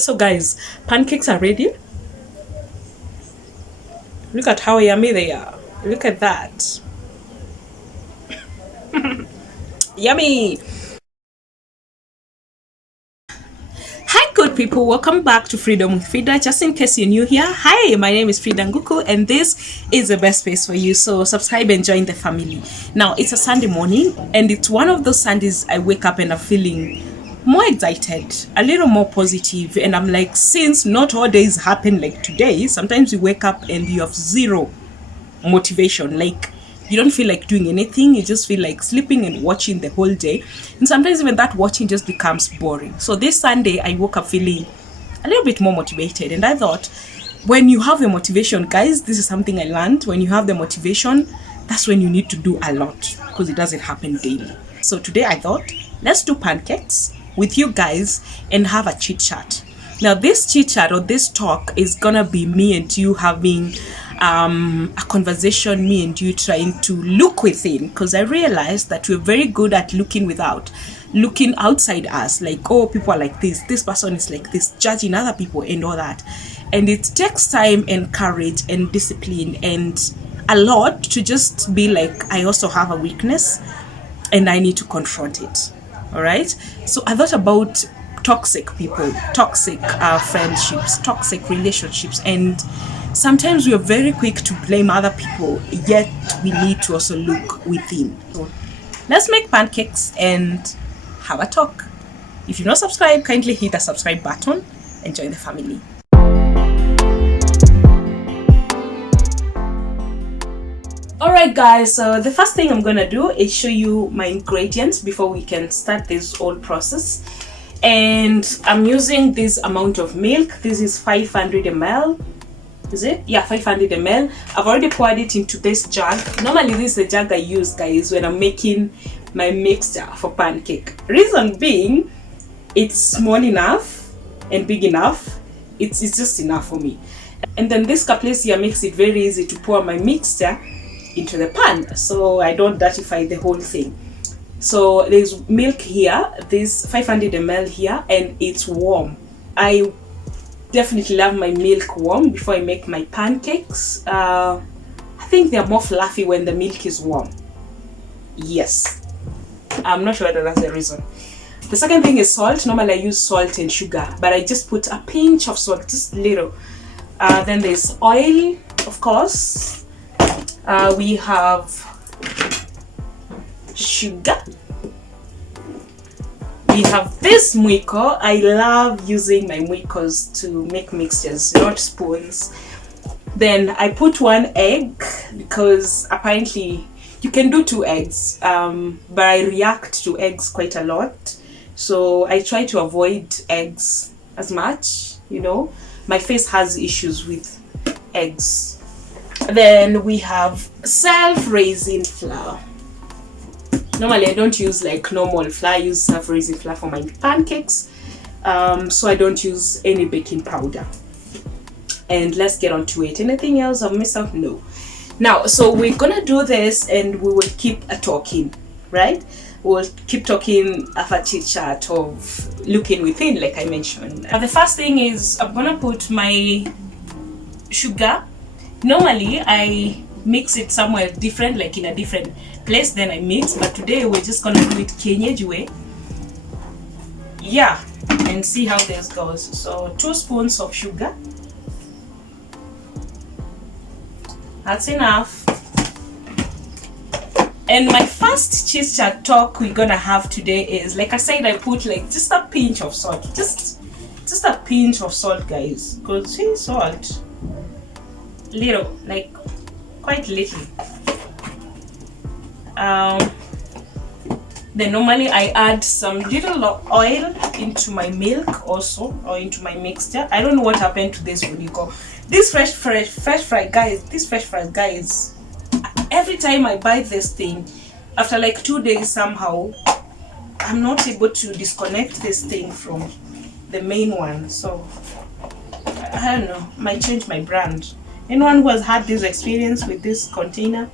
So guys, pancakes are ready. Look at how yummy they are. Look at that. Yummy. Hi good people, welcome back to Freedom with Frida. Just in case you're new here, hi, my name is FRIDAH NGUKU and this is the best place for you, so subscribe and join the family. Now it's a Sunday morning and it's one of those Sundays I wake up and I'm feeling more excited, a little more positive, and I'm like, since not all days happen like today, sometimes you wake up and you have zero motivation, like you don't feel like doing anything, you just feel like sleeping and watching the whole day, and sometimes even that watching just becomes boring. So this Sunday I woke up feeling a little bit more motivated, and I thought, when you have the motivation, guys, this is something I learned, when you have the motivation, that's when you need to do a lot, because it doesn't happen daily. So today I thought, let's do pancakes with you guys and have a chit chat. Now this chit chat or this talk is gonna be me and you having a conversation, me and you trying to look within, because I realized that we're very good at looking outside us, like, oh, people are like this person is like this, judging other people and all that. And it takes time and courage and discipline and a lot to just be like, I also have a weakness and I need to confront it. All right, so I thought about toxic people, toxic friendships, toxic relationships, and sometimes we are very quick to blame other people, yet we need to also look within. So let's make pancakes and have a talk. If you're not subscribed, kindly hit the subscribe button and join the family. Alright guys, so the first thing I'm gonna do is show you my ingredients before we can start this whole process. And I'm using this amount of milk. This is 500 ml. Is it? Yeah, 500 ml. I've already poured it into this jug. Normally this is the jug I use, guys, when I'm making my mixture for pancake. Reason being, it's small enough and big enough. It's just enough for me. And then this capless here makes it very easy to pour my mixture into the pan, so I don't dirtify the whole thing. So there's milk here, this 500 ml here, and it's warm. I definitely love my milk warm before I make my pancakes. I think they're more fluffy when the milk is warm. Yes, I'm not sure whether that's the reason. The second thing is salt. Normally I use salt and sugar, but I just put a pinch of salt, just little. Then there's oil, of course. We have sugar. We have this mwiko. I love using my mwikos to make mixtures, not spoons. Then I put 1 egg because apparently you can do 2 eggs, but I react to eggs quite a lot, so I try to avoid eggs as much, you know. My face has issues with eggs. Then we have self-raising flour. Normally I don't use like normal flour, I use self-raising flour for my pancakes, so I don't use any baking powder. And let's get on to it. Anything else I've missed out? No. Now, so we're gonna do this and we will keep talking, right? We'll keep talking of a chit chat of looking within, like I mentioned. The first thing is I'm gonna put my sugar. Normally I mix it somewhere different, like in a different place, then I mix, but today we're just gonna do it Kenyeji way. Yeah, and see how this goes. So 2 spoons of sugar, that's enough. And my first chit chat talk we're gonna have today is, like I said, I put like just a pinch of salt, just a pinch of salt, guys, because see, salt, little, like quite little. Then normally I add some little oil into my milk also, or into my mixture. I don't know what happened to this Unico. This fresh fried, guys, this fresh fried, guys, every time I buy this thing, after like 2 days somehow I'm not able to disconnect this thing from the main one. So I don't know, might change my brand. Anyone who has had this experience with this container,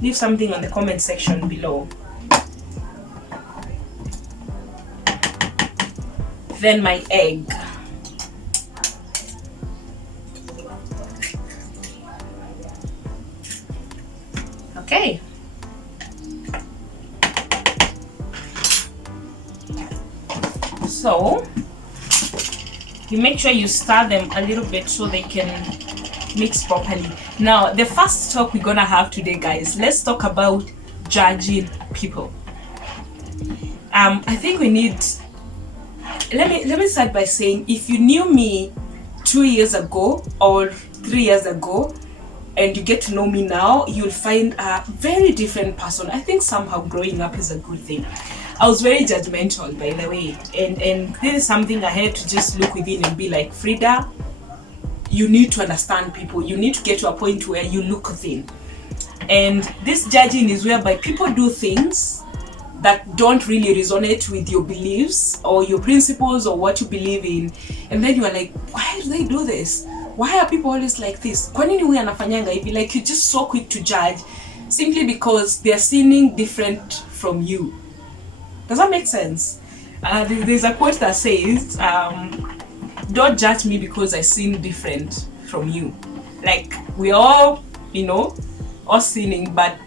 leave something on the comment section below. then my egg. Okay. So you make sure you stir them a little bit so they can mix properly. Now, the first talk we're gonna have today, guys, let's talk about judging people. I think we need, let me start by saying, if you knew me 2 years ago or 3 years ago and you get to know me now, you'll find a very different person. I think somehow growing up is a good thing. I was very judgmental, by the way, and this is something I had to just look within and be like, Frida, you need to understand people. You need to get to a point where you look within. And this judging is whereby people do things that don't really resonate with your beliefs or your principles or what you believe in, and then you are like, why do they do this? Why are people always like this? Kwa nini huyu anafanyanga hivi? Like, you're just so quick to judge simply because they're seeming different from you. Does that make sense? There's a quote that says, don't judge me because I seem different from you. Like, we all, all sinning, but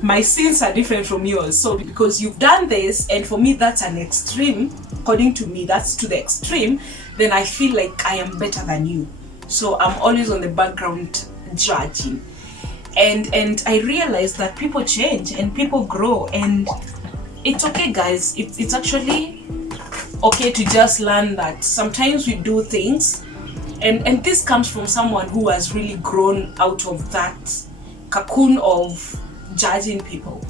my sins are different from yours. So because you've done this, and for me that's an extreme, according to me that's to the extreme, then I feel like I am better than you. So I'm always on the background judging. And I realized that people change and people grow, and it's okay, guys. It's actually okay to just learn that sometimes we do things, and this comes from someone who has really grown out of that cocoon of judging people.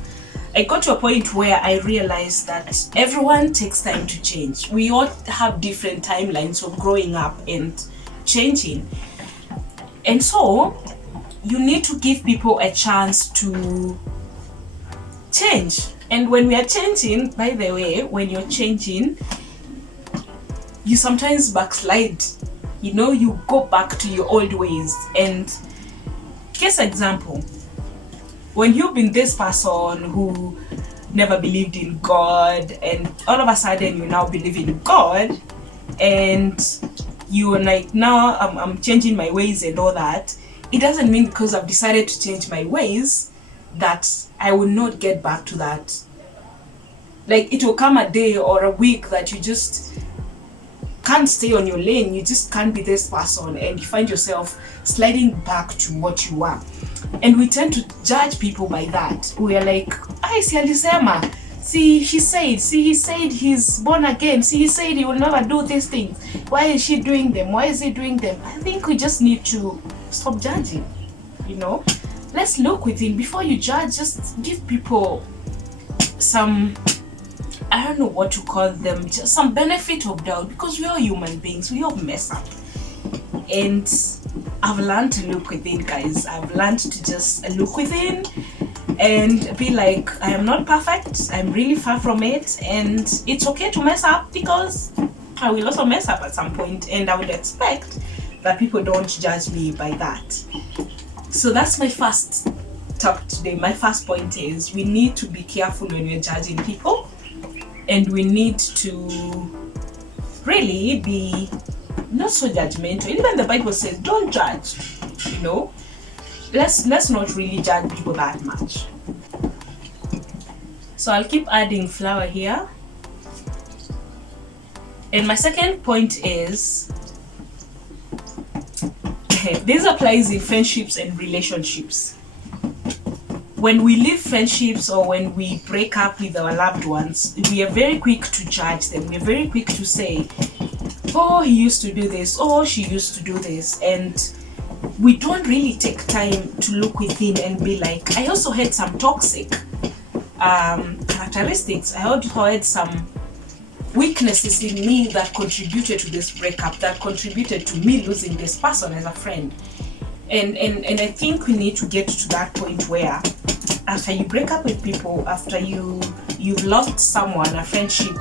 I got to a point where I realized that everyone takes time to change. We all have different timelines of growing up and changing, and so you need to give people a chance to change. And when we are changing, by the way, when you're changing, you sometimes backslide. You go back to your old ways. And case example, when you've been this person who never believed in God, and all of a sudden you now believe in God, and you're like, now I'm changing my ways and all that, it doesn't mean because I've decided to change my ways that I will not get back to that. Like, it will come a day or a week that you just can't stay on your lane. You just can't be this person, and you find yourself sliding back to what you are. And we tend to judge people by that. We are like, si alisema, see, he said he's born again, see, he said he will never do these things. Why is she doing them? Why is he doing them? I think we just need to stop judging. Let's look within. Before you judge, just give people some, I don't know what to call them, just some benefit of doubt, because we're all human beings. We all mess up. And I've learned to look within, guys. I've learned to just look within and be like, I am not perfect. I'm really far from it. And it's okay to mess up, because I will also mess up at some point, and I would expect that people don't judge me by that. So that's my first talk today. My first point is we need to be careful when we're judging people, and we need to really be not so judgmental. Even the Bible says don't judge. Let's not really judge people that much. So I'll keep adding flour here. And my second point is, this applies in friendships and relationships. When we leave friendships or when we break up with our loved ones, we are very quick to judge them. We are very quick to say, oh, he used to do this, oh, she used to do this. And we don't really take time to look within and be like, I also had some toxic characteristics. I also had some weaknesses in me that contributed to this breakup, that contributed to me losing this person as a friend. And I think we need to get to that point where after you break up with people, after you've lost someone, a friendship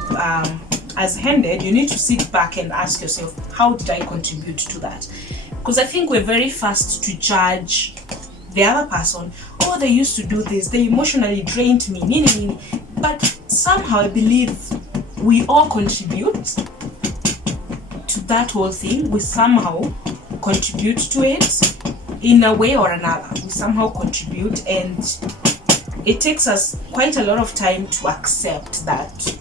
has ended, you need to sit back and ask yourself, how did I contribute to that? Because I think we're very fast to judge the other person. Oh, they used to do this, they emotionally drained me, but somehow I believe we all contribute that whole thing, we somehow contribute to it in a way or another. We somehow contribute, and it takes us quite a lot of time to accept that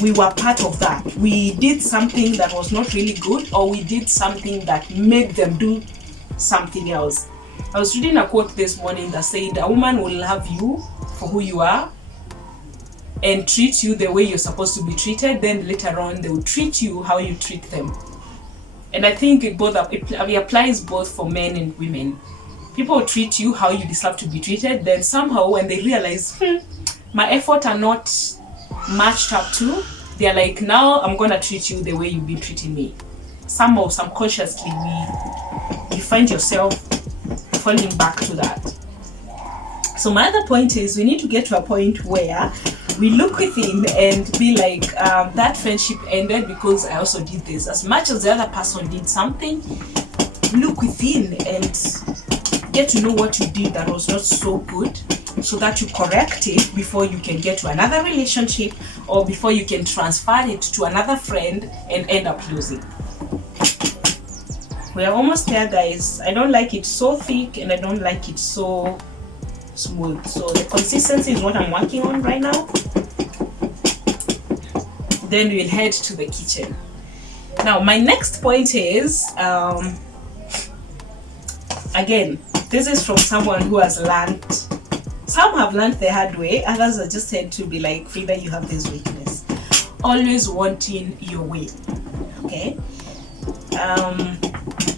we were part of that. We did something that was not really good, or we did something that made them do something else. I was reading a quote this morning that said, a woman will love you for who you are and treat you the way you're supposed to be treated, then later on they will treat you how you treat them. And I think it applies both for men and women. People will treat you how you deserve to be treated, then somehow when they realize, my effort are not matched up to, they're like, now I'm gonna treat you the way you've been treating me. Somehow, subconsciously, you find yourself falling back to that. So my other point is, we need to get to a point where we look within and be like, that friendship ended because I also did this. As much as the other person did something, look within and get to know what you did that was not so good, so that you correct it before you can get to another relationship, or before you can transfer it to another friend and end up losing. We are almost there, guys. I don't like it so thick and I don't like it so smooth. So the consistency is what I'm working on right now. Then we'll head to the kitchen. Now my next point is, again, this is from someone who has learned. Some have learned the hard way, others are just tend to be like, Frida, you have this weakness, always wanting your way. Okay,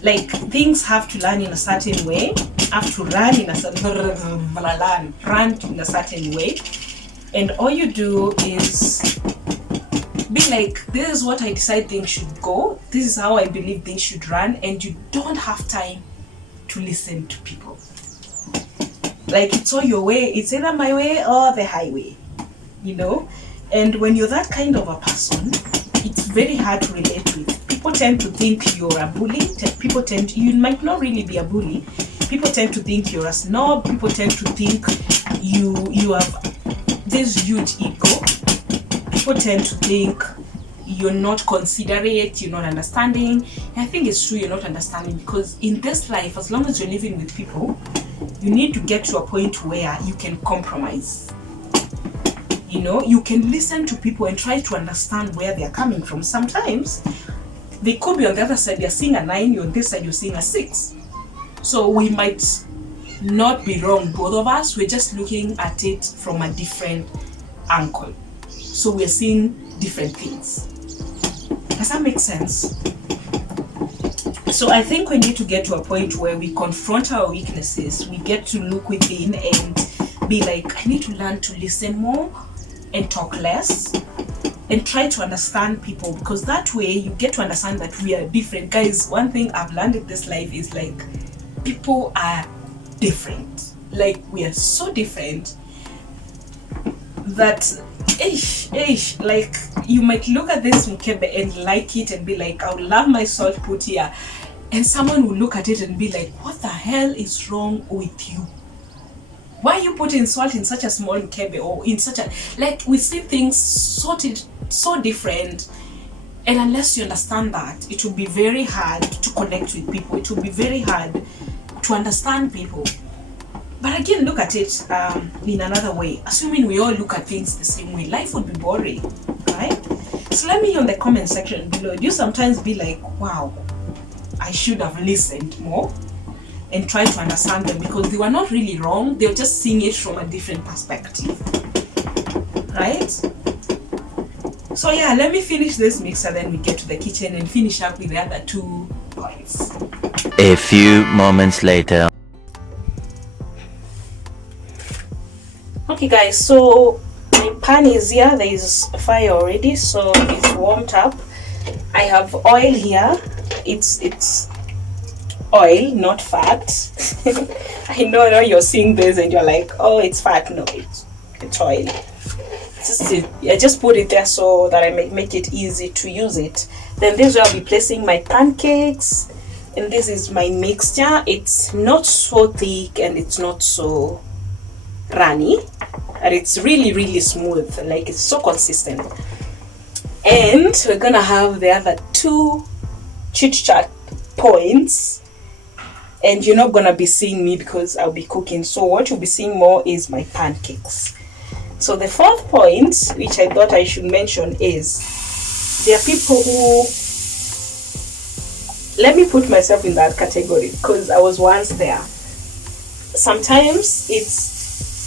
like things have to learn in a certain way, have to run in a certain way, and all you do is be like, this is what I decide things should go, this is how I believe things should run, and you don't have time to listen to people. Like, it's all your way, it's either my way or the highway, you know. And when you're that kind of a person, it's very hard to relate with. People tend to think you're a bully. You might not really be a bully. People tend to think you're a snob. People tend to think you have this huge ego. People tend to think you're not considerate, you're not understanding. And I think it's true, you're not understanding, because in this life, as long as you're living with people, you need to get to a point where you can compromise. You know, you can listen to people and try to understand where they're coming from. Sometimes they could be on the other side, you're seeing a 9, you're on this side, you're seeing a 6. So we might not be wrong, both of us, we're just looking at it from a different angle. So we're seeing different things. Does that make sense? So I think we need to get to a point where we confront our weaknesses. We get to look within and be like, I need to learn to listen more and talk less and try to understand people, because that way you get to understand that we are different. Guys, one thing I've learned in this life is like, people are different. Like, we are so different that like, you might look at this mkebe and like it and be like, I would love my salt put here, and someone will look at it and be like, what the hell is wrong with you? Why are you putting salt in such a small mkebe, or in such a, like, we see things sorted so different, and unless you understand that, it will be very hard to connect with people. It will be very hard to understand people. But again, look at it in another way. Assuming we all look at things the same way, life would be boring, right? So let me know in the comment section below, do you sometimes be like, wow, I should have listened more and tried to understand them, because they were not really wrong, they were just seeing it from a different perspective, right? So yeah, let me finish this mixer, then we get to the kitchen and finish up with the other 2 points. A few moments later. Okay guys, so my pan is here, there is fire already, so it's warmed up. I have oil here. It's oil, not fat. I know you're seeing this and you're like, oh, it's fat. No, it's oil. I just put it there so that I make it easy to use it. Then this is where I'll be placing my pancakes, and this is my mixture. It's not so thick and it's not so runny, and it's really smooth, like it's so consistent. And we're gonna have the other 2 chit chat points, and you're not gonna be seeing me because I'll be cooking. So what you'll be seeing more is my pancakes. So the fourth point, which I thought I should mention, is there are people who, let me put myself in that category because I was once there. Sometimes it's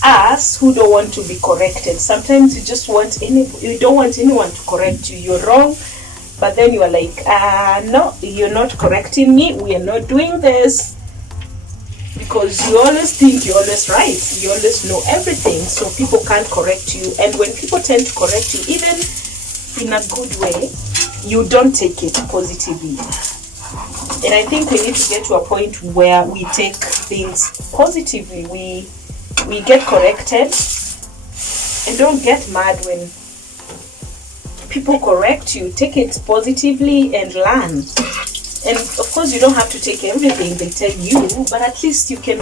us who don't want to be corrected. Sometimes you don't want anyone to correct you. You're wrong, but then you are like, no, you're not correcting me. We are not doing this, because you always think you're always right. You always know everything, so people can't correct you. And when people tend to correct you, even in a good way, you don't take it positively. And I think we need to get to a point where we take things positively. We get corrected, and don't get mad when people correct you. Take it positively and learn. And of course, you don't have to take everything they tell you, but at least you can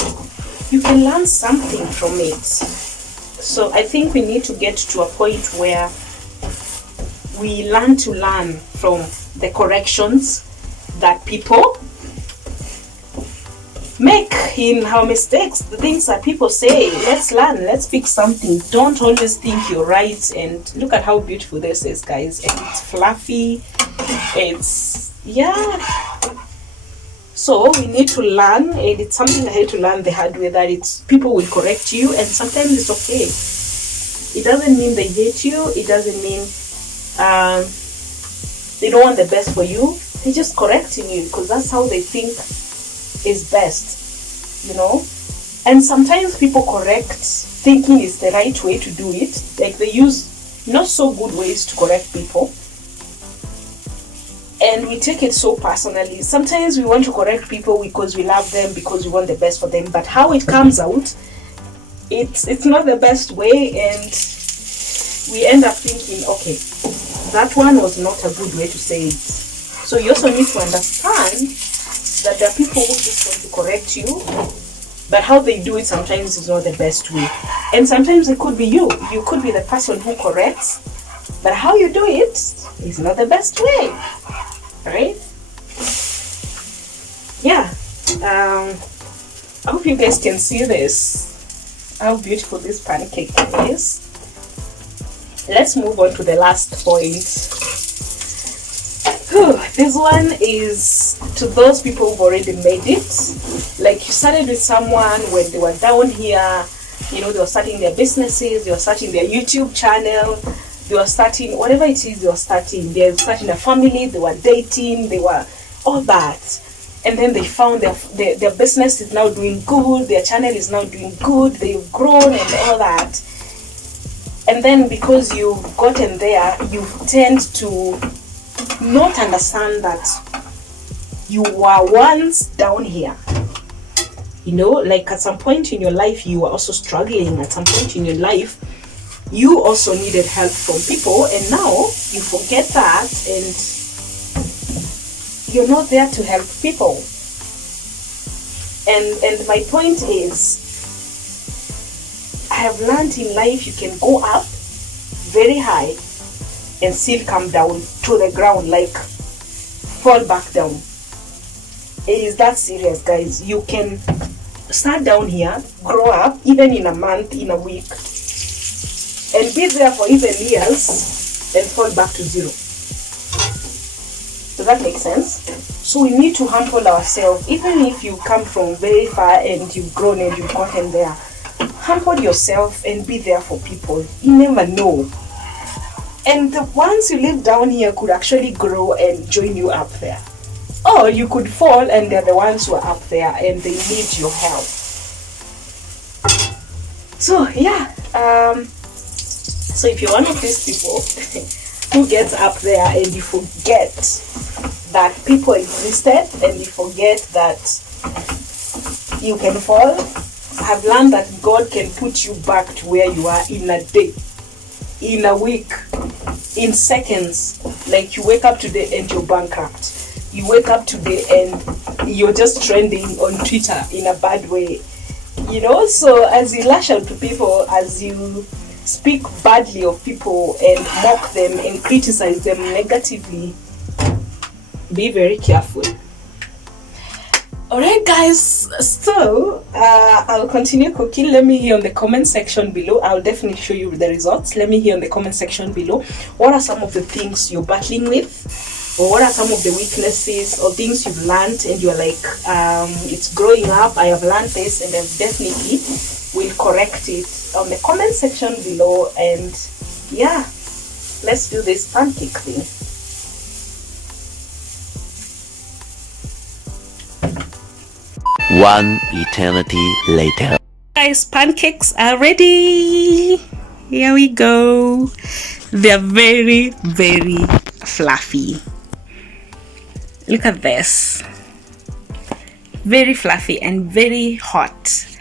learn something from it. So I think we need to get to a point where we learn from the corrections that people make in our mistakes, the things that people say. Let's learn, let's fix something. Don't always think you're right. And look at how beautiful this is, guys. And it's fluffy. So we need to learn, and it's something I had to learn the hard way, that it's people will correct you, and sometimes it's okay. It doesn't mean they hate you. It doesn't mean they don't want the best for you. They're just correcting you because that's how they think is best, And sometimes people correct thinking it's the right way to do it. Like, they use not so good ways to correct people, and we take it so personally. Sometimes we want to correct people because we love them, because we want the best for them, but how it comes out, it's not the best way, and we end up thinking, okay, that one was not a good way to say it. So you also need to understand that there are people who just want to correct you, but how they do it sometimes is not the best way. And sometimes it could be you. You could be the person who corrects, but how you do it is not the best way. Right? Yeah. I hope you guys can see this. How beautiful this pancake is. Let's move on to the last point. This one is to those people who've already made it. Like, you started with someone when they were down here, they were starting their businesses, they were starting their YouTube channel, they were starting whatever it is they were starting. They were starting a family, they were dating, they were all that. And then they found their business is now doing good, their channel is now doing good, they've grown and all that. And then because you've gotten there, you tend to not understand that you were once down here. Like, at some point in your life, you were also struggling. At some point in your life, you also needed help from people, and now you forget that, and you're not there to help people. And my point is, I have learned in life you can go up very high and still come down to the ground, like fall back down. It is that serious, guys. You can start down here, grow up, even in a month, in a week, and be there for even years and fall back to zero. Does that make sense? So we need to humble ourselves. Even if you come from very far and you've grown and you've gotten there, humble yourself and be there for people. You never know. And the ones you live down here could actually grow and join you up there. Or you could fall and they're the ones who are up there and they need your help. So yeah, so if you're one of these people who gets up there and you forget that people existed and you forget that you can fall, I've learned that God can put you back to where you are in a day, in a week, in seconds. Like, you wake up today and you're bankrupt. You wake up today and you're just trending on Twitter in a bad way. So as you lash out to people, as you speak badly of people and mock them and criticize them negatively, be very careful. Alright guys, so I'll continue cooking. Let me hear in the comment section below. I'll definitely show you the results. Let me hear in the comment section below, what are some of the things you're battling with, or what are some of the weaknesses or things you've learned and you're like, it's growing up, I have learned this and I definitely will correct it on the comment section below. And yeah, let's do this pancake thing. One eternity later. Guys, pancakes are ready. Here we go. They're very, very fluffy. Look at this. Very fluffy and very hot.